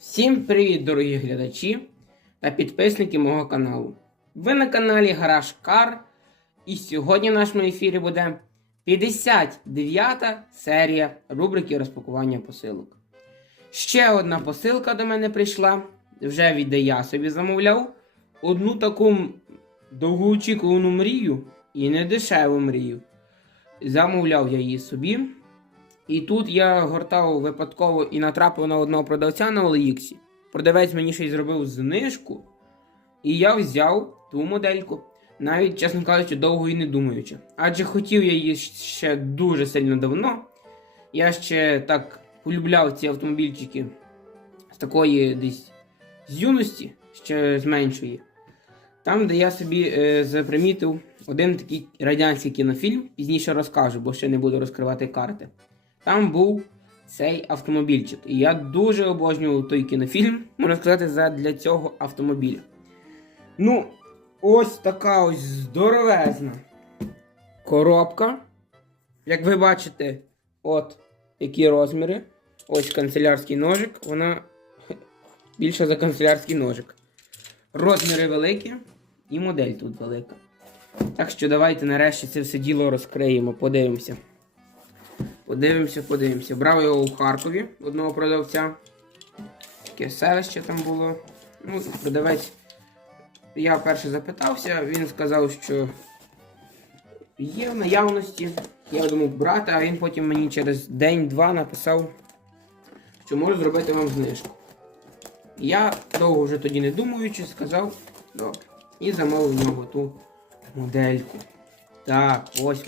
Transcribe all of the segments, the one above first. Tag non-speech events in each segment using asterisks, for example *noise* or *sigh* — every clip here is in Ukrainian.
Всім привіт, дорогі глядачі та підписники мого каналу. Ви на каналі Гараж Кар, і сьогодні в нашому ефірі буде 59 серія рубрики розпакування посилок. Ще одна посилка до мене прийшла, вже відде я собі замовляв. Одну таку довгоочікувану мрію і не дешеву мрію. Замовляв я її собі. І тут я гортав випадково і натрапив на одного продавця на OLX. Продавець мені ще й зробив знижку. І я взяв ту модельку, навіть, чесно кажучи, довго і не думаючи. Адже хотів я її ще дуже сильно давно. Я ще так полюбляв ці автомобільчики з такої десь з юності, ще з меншої. Там, де я собі е, запримітив один такий радянський кінофільм, пізніше розкажу, бо ще не буду розкривати карти. Там був цей автомобільчик. І я дуже обожнював той кінофільм, можна сказати, для цього автомобіля. Ну, ось така ось здоровезна коробка. Як ви бачите, от які розміри. Ось канцелярський ножик, вона більша за канцелярський ножик. Розміри великі і модель тут велика. Так що давайте нарешті це все діло розкриємо, подивимося. Подивимося, подивимося. Брав його у Харкові одного продавця. Таке селище там було. Ну, продавець. Я перше запитався, він сказав, що є в наявності. Я думав брати, а він потім мені через день-два написав, що можу зробити вам знижку. Я довго вже тоді не думаючи, сказав, добре. І замовив в нього ту модельку. Так, ось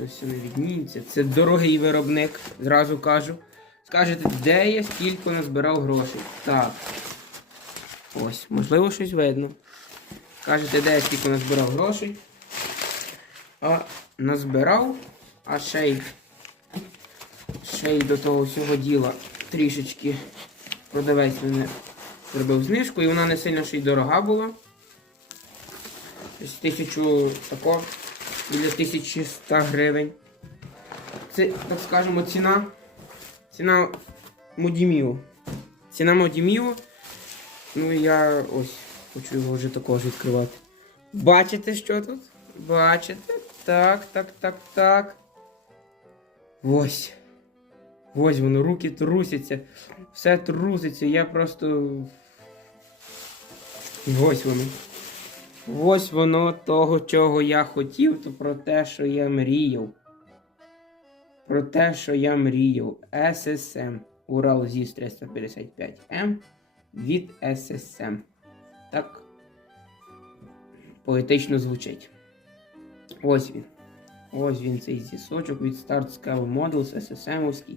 воно. Щось не відніється. Це дорогий виробник, зразу кажу. Скажете, де я стільки назбирав грошей? Так. Ось, можливо, щось видно. Скажете, де я стільки назбирав грошей. А назбирав, а ще й ще й до того всього діла трішечки продавець мене зробив знижку, і вона не сильно ще й дорога була. Тисячу тако біля 1100 гривень. Це, так скажемо, ціна. Ціна Модіміо. Ціна Модіміо. Ну і я ось хочу його вже також відкривати. Бачите, що тут? Бачите? Так, так, так, так. Ось. Ось воно, руки трусяться. Все труситься. Я просто. Ось воно. Ось воно того, чого я хотів, то про те, що я мріяв. Про те, що я мріяв. SSM. Урал ЗІС 355М від SSM. Так. Поетично звучить. Ось він. Ось він цей зісочок від Start Scale Models SSM-овський.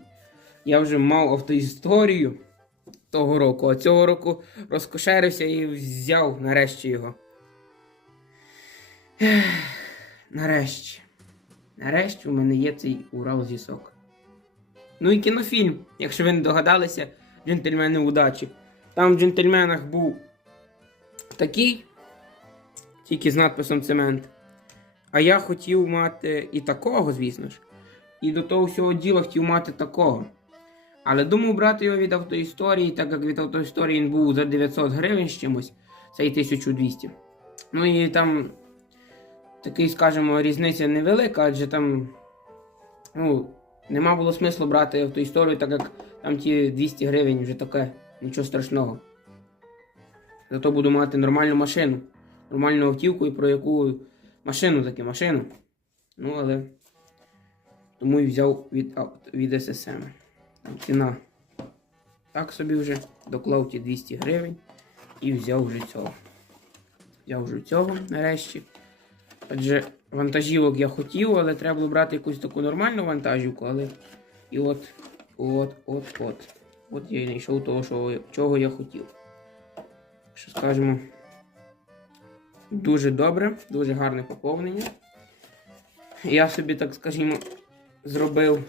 Я вже мав автоісторію того року, а цього року розкошерився і взяв нарешті його. *sighs* Нарешті. Нарешті у мене є цей Урал зісок. Ну і кінофільм, якщо ви не догадалися, джентльмени удачі. Там в джентльменах був такий, тільки з надписом цемент. А я хотів мати і такого, звісно ж. І до того всього діла хотів мати такого. Але думав брати його від автоісторії, так як від автоісторії він був за 900 гривень з чимось, цей 1200. Ну і там такий, скажімо, різниця невелика, адже там ну, нема було смислу брати автоісторію, так як там ті 200 гривень вже таке, нічого страшного. Зато буду мати нормальну машину, нормальну автівку і про яку машину таки машину. Ну, але тому і взяв від, від ССМ. Там ціна так собі вже доклав ті 200 гривень і взяв вже цього. Взяв вже цього нарешті. Адже вантажівок я хотів, але треба було брати якусь таку нормальну вантажівку, але і от, от, от, от. От я і знайшов того, що, чого я хотів. Що скажемо, дуже добре, дуже гарне поповнення. Я собі, так скажімо, зробив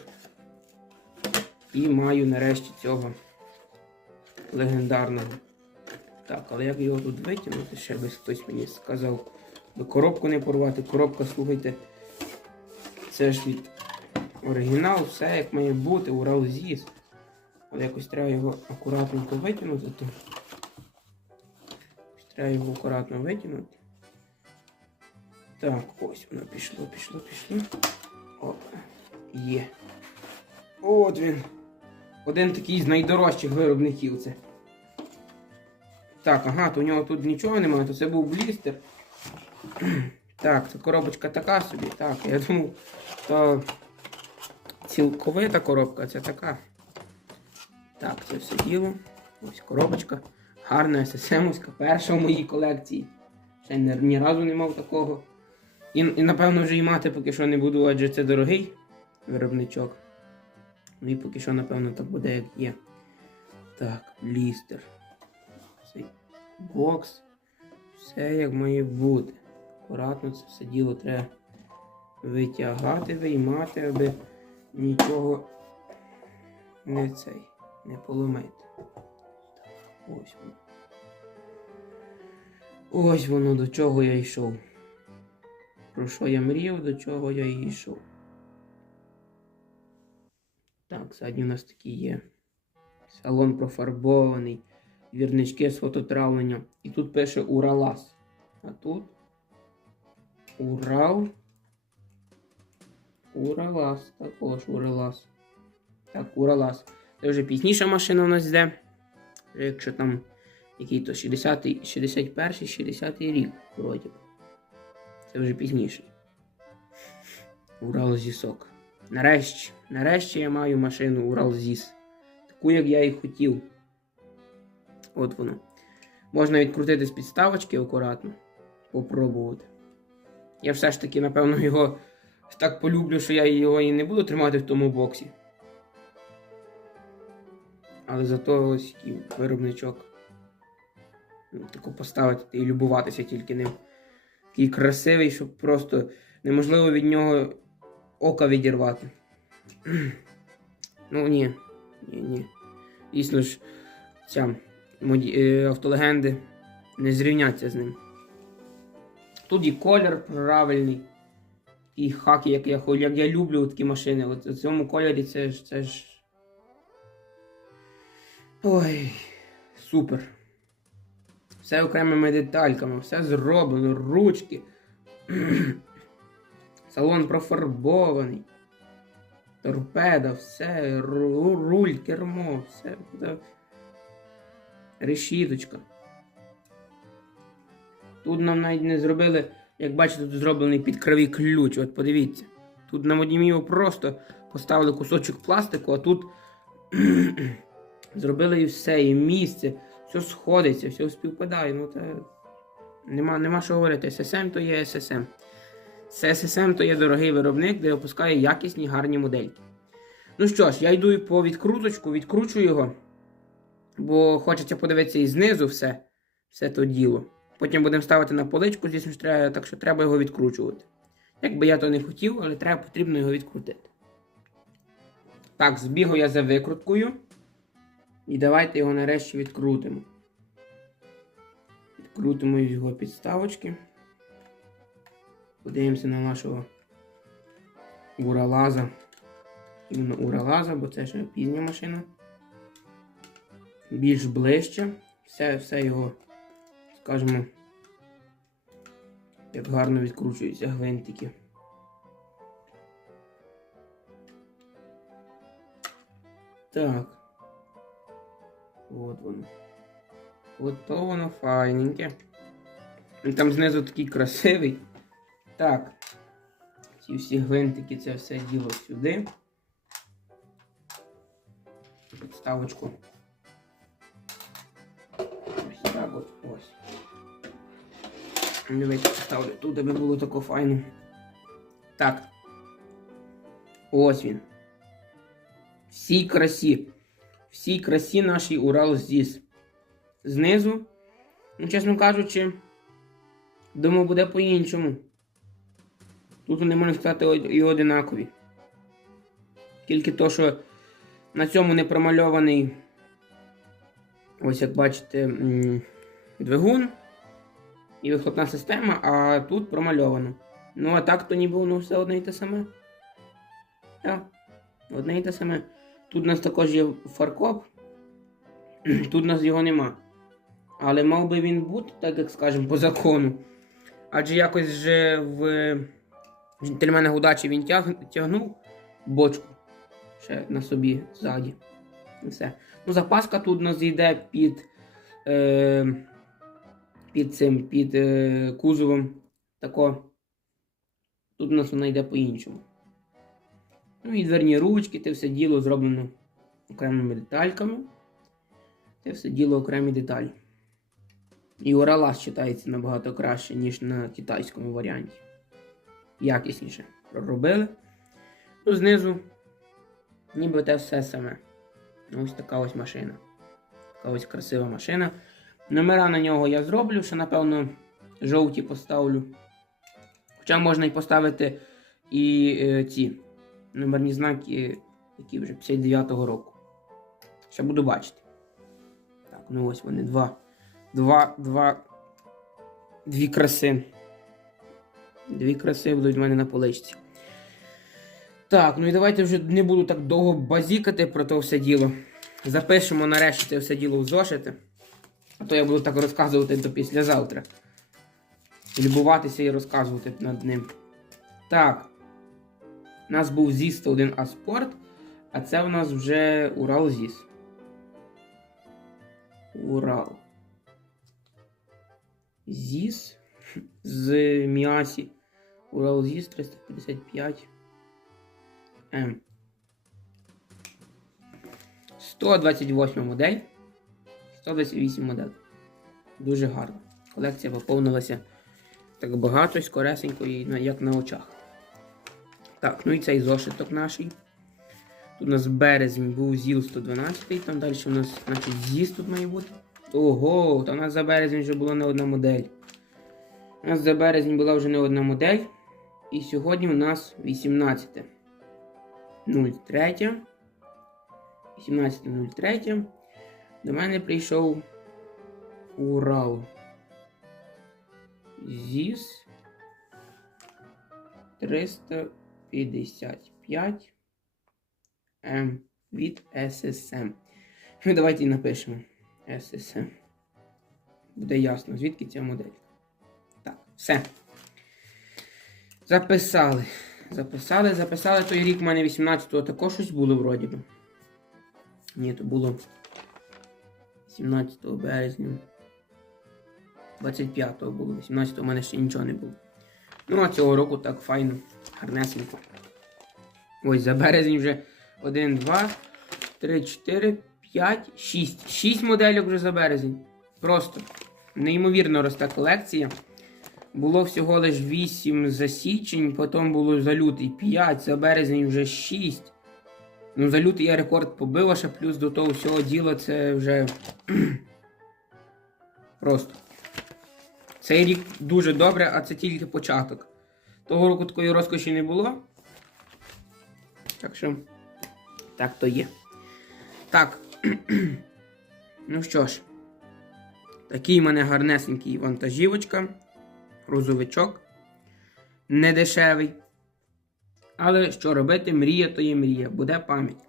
і маю нарешті цього легендарного. Так, але як його тут витягнути, ще би хтось мені сказав. Коробку не порвати. Коробка, слухайте, це ж від оригінал, все як має бути, Урал ЗІС. Але якось треба його акуратненько витягнути. То... Треба його акуратно витягнути. Так, ось воно пішло, пішло, пішло. Опа. Є. От він. Один такий з найдорожчих виробників це. Так, ага, то у нього тут нічого немає, то це був блістер. Так, це коробочка така собі. Так, я думав, то цілковита коробка, це така. Так, це все діло. Ось коробочка. Гарна SSM-овська, перша в моїй колекції. Ще ні, ні разу не мав такого. І, і напевно вже і мати поки що не буду, адже це дорогий виробничок. Ну і поки що, напевно, так буде, як є. Так, блістер. Цей бокс. Все як має бути. Акуратно це все діло треба витягати, виймати, аби нічого не цей, не поломити. Ось воно. Ось воно до чого я йшов. Про що я мріяв, до чого я йшов. Так, задні у нас такі є. Салон профарбований, вірнички з фототравлення. І тут пише Уралас. А тут Урал. Уралас. Також Уралас. Так, Уралас. Це вже пізніша машина у нас йде. Якщо там який то 60 61 60 рік вроді. Це вже пізніше. Урал Зісок. Нарешті, нарешті я маю машину Урал Зіс. Таку, як я і хотів. От воно. Можна відкрутити з підставочки акуратно. Попробувати. Я все ж таки, напевно, його так полюблю, що я його і не буду тримати в тому боксі. Але зато ось такий виробничок. Ну, Таку поставити і любуватися тільки ним. Такий красивий, щоб просто неможливо від нього ока відірвати. Ну ні. Ні, ні. Дійсно ж, ця моді... е, автолегенди не зрівняться з ним. Тут і колір правильний. І хаки, як я як я люблю такі машини. От у цьому кольорі це ж це ж. Ой, супер. Все окремими детальками, все зроблено, ручки. *clears throat* Салон профарбований. Торпеда, все, руль, кермо, все. Решіточка. Тут нам навіть не зробили, як бачите, тут зроблений підкривий ключ. От подивіться. Тут на Модіміо просто поставили кусочок пластику, а тут *clears throat* зробили і все, і місце, все сходиться, все співпадає. Ну, та... нема, нема що говорити. SSM то є SSM. SSM то є дорогий виробник, де випускає якісні гарні модельки. Ну що ж, я йду по відкруточку, відкручу його, бо хочеться подивитися і знизу все, все то діло. Потім будемо ставити на поличку, звісно ж треба, так що треба його відкручувати. Як би я то не хотів, але треба потрібно його відкрутити. Так, збігу я за викруткою. І давайте його нарешті відкрутимо. Відкрутимо його підставочки. Подивимося на нашого Уралаза. Іменно Уралаза, бо це ще пізня машина. Більш ближче. Все, все його, скажімо, як гарно відкручуються гвинтики. Так. От воно. От то воно файненьке. Він там знизу такий красивий. Так. Ці всі гвинтики, це все діло сюди. Підставочку. Давайте поставлю тут, аби було тако файно. Так. Ось він. Всій красі. Всій красі нашій Урал ЗІС. Знизу, ну, чесно кажучи, думаю, буде по-іншому. Тут вони можна сказати і одинакові. Тільки то, що на цьому не промальований, ось як бачите, двигун і вихлопна система, а тут промальовано. Ну, а так то ніби воно все одне і те саме. Так, одне і те саме. Тут у нас також є фаркоп. *clears throat* Тут у нас його нема. Але мав би він бути, так як скажемо, по закону. Адже якось же в джентльменах удачі він тяг... тягнув бочку ще на собі ззаді. І все. Ну, запаска тут у нас йде під, е, під цим, під е, кузовом. Тако. Тут у нас вона йде по-іншому. Ну і дверні ручки, те все діло зроблено окремими детальками. Це все діло окремі деталі. І Уралас читається набагато краще, ніж на китайському варіанті. Якісніше проробили. Ну, знизу, ніби те все саме. Ось така ось машина. Така ось красива машина. Номера на нього я зроблю, ще, напевно, жовті поставлю. Хоча можна і поставити і е, ці номерні знаки, які вже 59-го року. Ще буду бачити. Так, ну ось вони два. Два, два. Дві краси. Дві краси будуть в мене на поличці. Так, ну і давайте вже не буду так довго базікати про то все діло. Запишемо нарешті це все діло в зошити. А то я буду так розказувати до післязавтра. Любуватися і розказувати над ним. Так. У нас був ЗІС 1 а спорт, а це у нас вже Урал ЗІС. Урал. ЗІС з Міасі. Урал ЗІС 355 М. 128 модель. 128 модель. Дуже гарно. Колекція поповнилася так багато, скоресенько, як на очах. Так, ну і цей зошиток наш. Тут у нас березень був ЗІЛ 112, там далі у нас значить, ЗІС тут має бути. Ого, там у нас за березень вже була не одна модель. У нас за березень була вже не одна модель. І сьогодні у нас 18. 03. 18.03. До мене прийшов Урал. ЗІС 355 М від SSM. Ну, давайте і напишемо SSM. Буде ясно, звідки ця модель. Так, все. Записали. Записали, записали той рік у мене 18-го також щось було вроді би. Ні, то було 17 березня. 25-го було, 18-го у мене ще нічого не було. Ну, а цього року так файно, гарнесенько. Ось за березень вже 1, 2, 3, 4, 5, 6. 6 модельок вже за березень. Просто неймовірно росте колекція. Було всього лиш 8 за січень, потім було за лютий 5, за березень вже 6. Ну, за лютий я рекорд побив, а ще плюс до того всього діла це вже *clears throat* просто. Цей рік дуже добре, а це тільки початок. Того року такої розкоші не було. Так що, так то є. Так. *clears throat* ну що ж, такий в мене гарнесенький вантажівочка, грузовичок. Недешевий. Але що робити? Мрія то є мрія, буде пам'ять.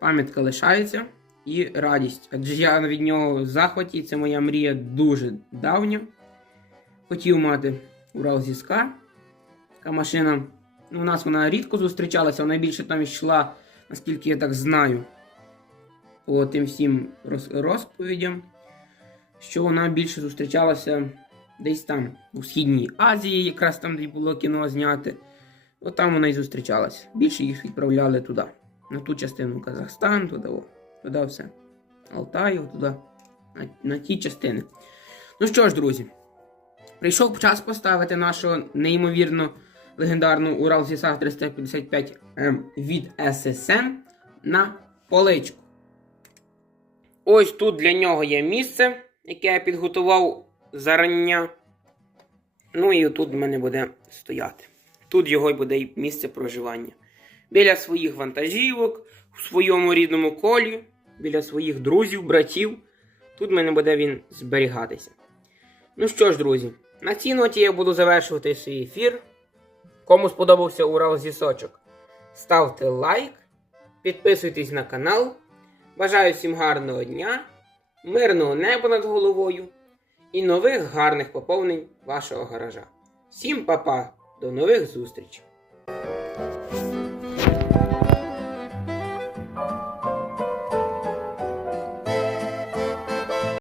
Пам'ятка лишається і радість. Адже я від нього в захваті, це моя мрія дуже давня. Хотів мати Урал Зіска. Така машина. Ну, у нас вона рідко зустрічалася, вона більше там йшла, наскільки я так знаю, по тим всім розповідям, що вона більше зустрічалася десь там, у Східній Азії, якраз там, де було кіно зняти. От там вона і зустрічалася. Більше їх відправляли туди. На ту частину Казахстан, туди, о, туди все. Алтай, туди. На, на ті частини. Ну що ж, друзі, прийшов час поставити нашу неймовірно легендарну Урал ЗІСА 355 М від SSM на поличку. Ось тут для нього є місце, яке я підготував зарання. Ну і тут в мене буде стояти. Тут його й буде й місце проживання. Біля своїх вантажівок, в своєму рідному колі, біля своїх друзів, братів. Тут мене буде він зберігатися. Ну що ж, друзі, на цій ноті я буду завершувати свій ефір. Кому сподобався Урал зі сочок, ставте лайк, підписуйтесь на канал. Бажаю всім гарного дня, мирного неба над головою і нових гарних поповнень вашого гаража. Всім па-па, до нових зустрічей!